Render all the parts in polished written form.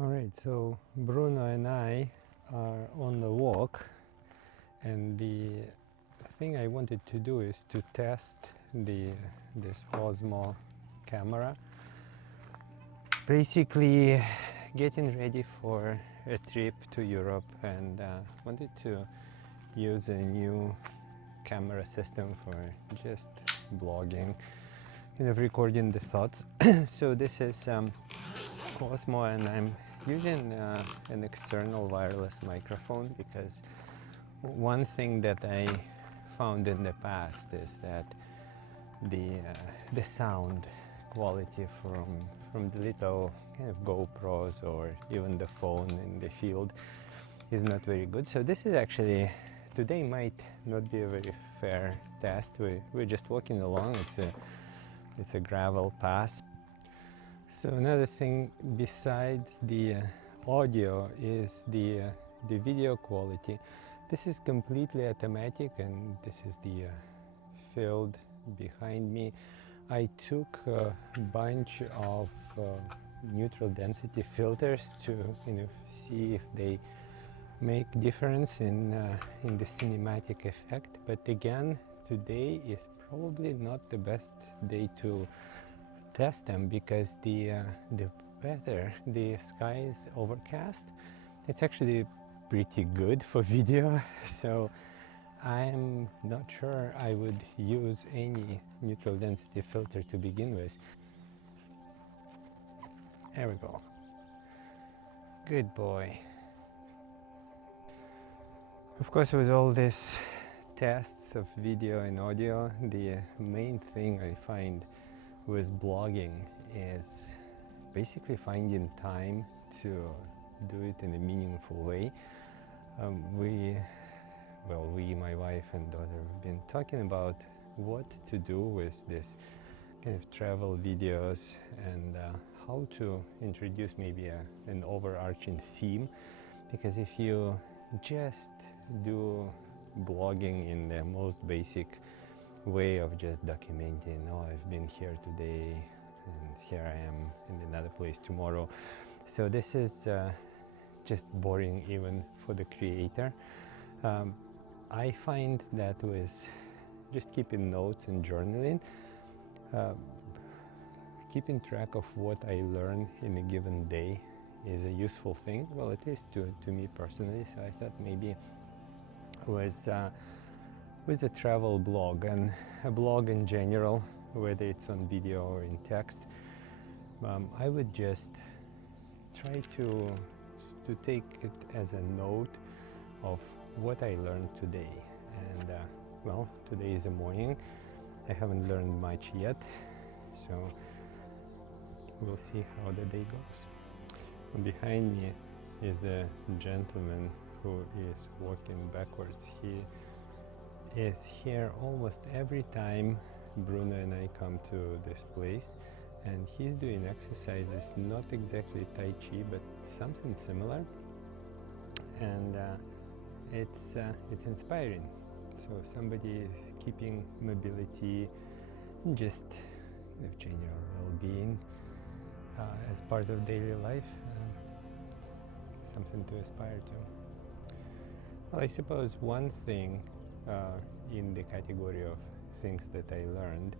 All right, so Bruno and I are on the walk, and the thing I wanted to do is to test this Osmo camera. Basically, getting ready for a trip to Europe, and wanted to use a new camera system for just blogging, kind of recording the thoughts. So this is Osmo, and I'm using an external wireless microphone because one thing that I found in the past is that the sound quality from the little kind of GoPros or even the phone in the field is not very good. So this is actually, today might not be a very fair test. We're just walking along. It's a gravel path. So another thing besides the audio is the video quality. This is completely automatic, and this is the field behind me. I took a bunch of neutral density filters to see if they make difference in the cinematic effect. But again, today is probably not the best day to test them because the weather, the sky is overcast. It's actually pretty good for video, so I'm not sure I would use any neutral density filter to begin with. There we go. Good boy. Of course, with all these tests of video and audio, the main thing I find with blogging is basically finding time to do it in a meaningful way. We, my wife and daughter, have been talking about what to do with this kind of travel videos and how to introduce maybe an overarching theme. Because if you just do blogging in the most basic way of just documenting, oh, I've been here today and here I am in another place tomorrow. So this is just boring even for the creator. I find that with just keeping notes and journaling, keeping track of what I learn in a given day is a useful thing. Well, at least to me personally. So I thought maybe with a travel blog and a blog in general, whether it's on video or in text, I would just try to take it as a note of what I learned today. And well, today is a morning. I haven't learned much yet, so we'll see how the day goes. Behind me is a gentleman who is walking backwards. He is here almost every time Bruno and I come to this place, and he's doing exercises, not exactly Tai Chi, but something similar, and it's inspiring. So somebody is keeping mobility and just general well-being as part of daily life. It's something to aspire to. Well, I suppose one thing in the category of things that I learned,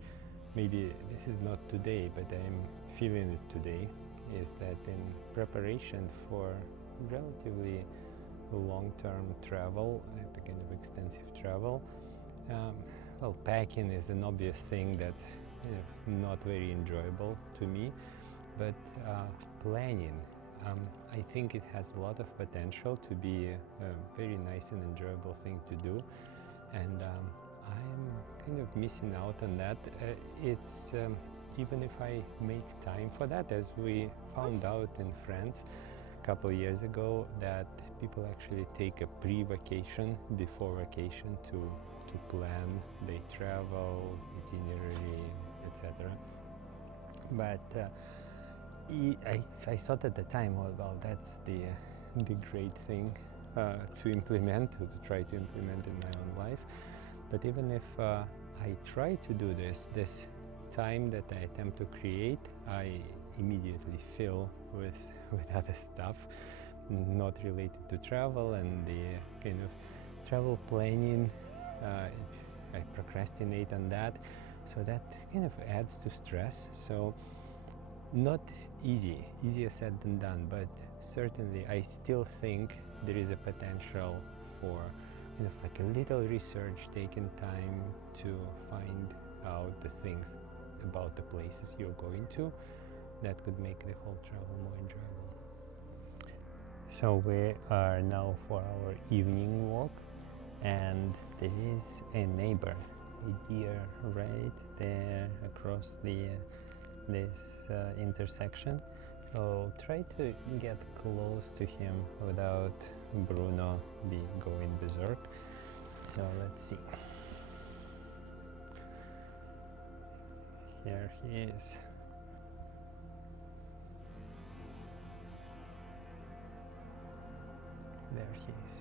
maybe this is not today, but I'm feeling it today, is that in preparation for relatively long-term travel, the kind of extensive travel, well, packing is an obvious thing that's not very enjoyable to me, but planning, I think it has a lot of potential to be a very nice and enjoyable thing to do, and I'm kind of missing out on that. It's even if I make time for that, as we found out in France a couple of years ago, that people actually take a pre-vacation before vacation to plan their travel, itinerary, etc. But I thought at the time, well, that's the great thing to implement, to try to implement in my own life. But even if I try to do this time that I attempt to create, I immediately fill with other stuff not related to travel and the kind of travel planning. I procrastinate on that, so that kind of adds to stress. So not easier said than done, but certainly I still think there is a potential for kind of like a little research, taking time to find out the things about the places you're going to that could make the whole travel more enjoyable. So we are now for our evening walk, and there is a neighbor, a deer right there across this intersection. So try to get close to him without Bruno going berserk. So let's see. Here he is. There he is.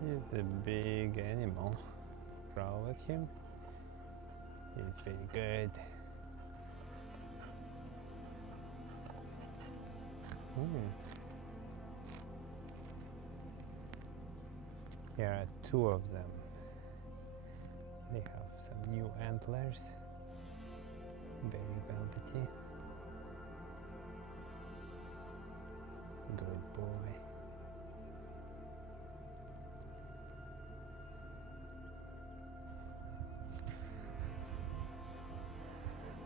He's a big animal. Proud of him. He's very good. Here are two of them. They have some new antlers. Very velvety. Good boy.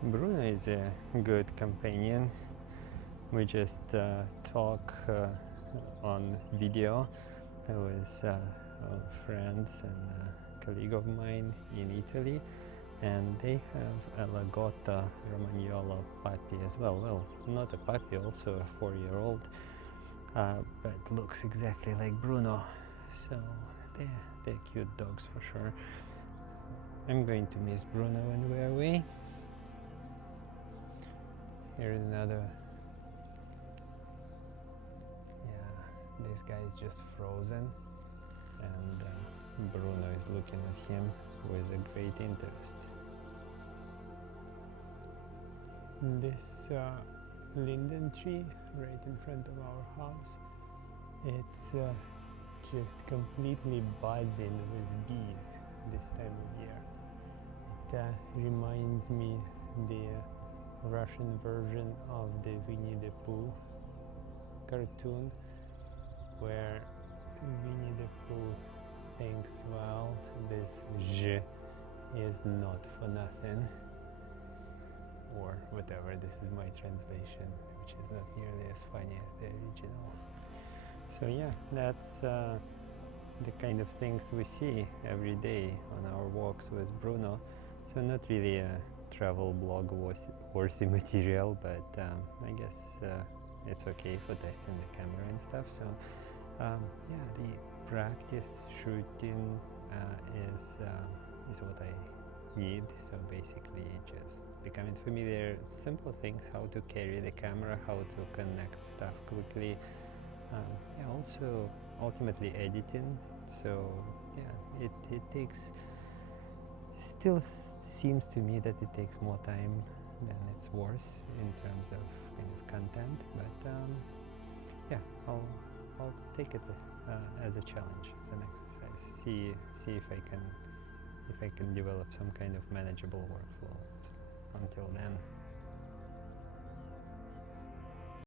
Bruno is a good companion. We just talk on video with friends and a colleague of mine in Italy, and they have a Lagotto Romagnolo puppy as well. Well, not a puppy, also a 4-year-old, but looks exactly like Bruno. So they're cute dogs for sure. I'm going to miss Bruno when we're away. Here's another. Yeah, this guy is just frozen, and Bruno is looking at him with a great interest. This linden tree right in front of our house, it's just completely buzzing with bees this time of year. It reminds me the Russian version of the Winnie the Pooh cartoon, where Winnie the Pooh thinks, well, this zh is not for nothing, or whatever. This is my translation, which is not nearly as funny as the original. So yeah, that's the kind of things we see every day on our walks with Bruno. So not really a travel blog worthy material, but I guess it's okay for testing the camera and stuff. So yeah, the practice shooting is what I need. So basically just becoming familiar, simple things, how to carry the camera, how to connect stuff quickly, yeah, also ultimately editing. So yeah, it takes, still seems to me that it takes more time than it's worth in terms of kind of content, but yeah, I'll take it as a challenge, as an exercise. See if I can develop some kind of manageable workflow. Until then.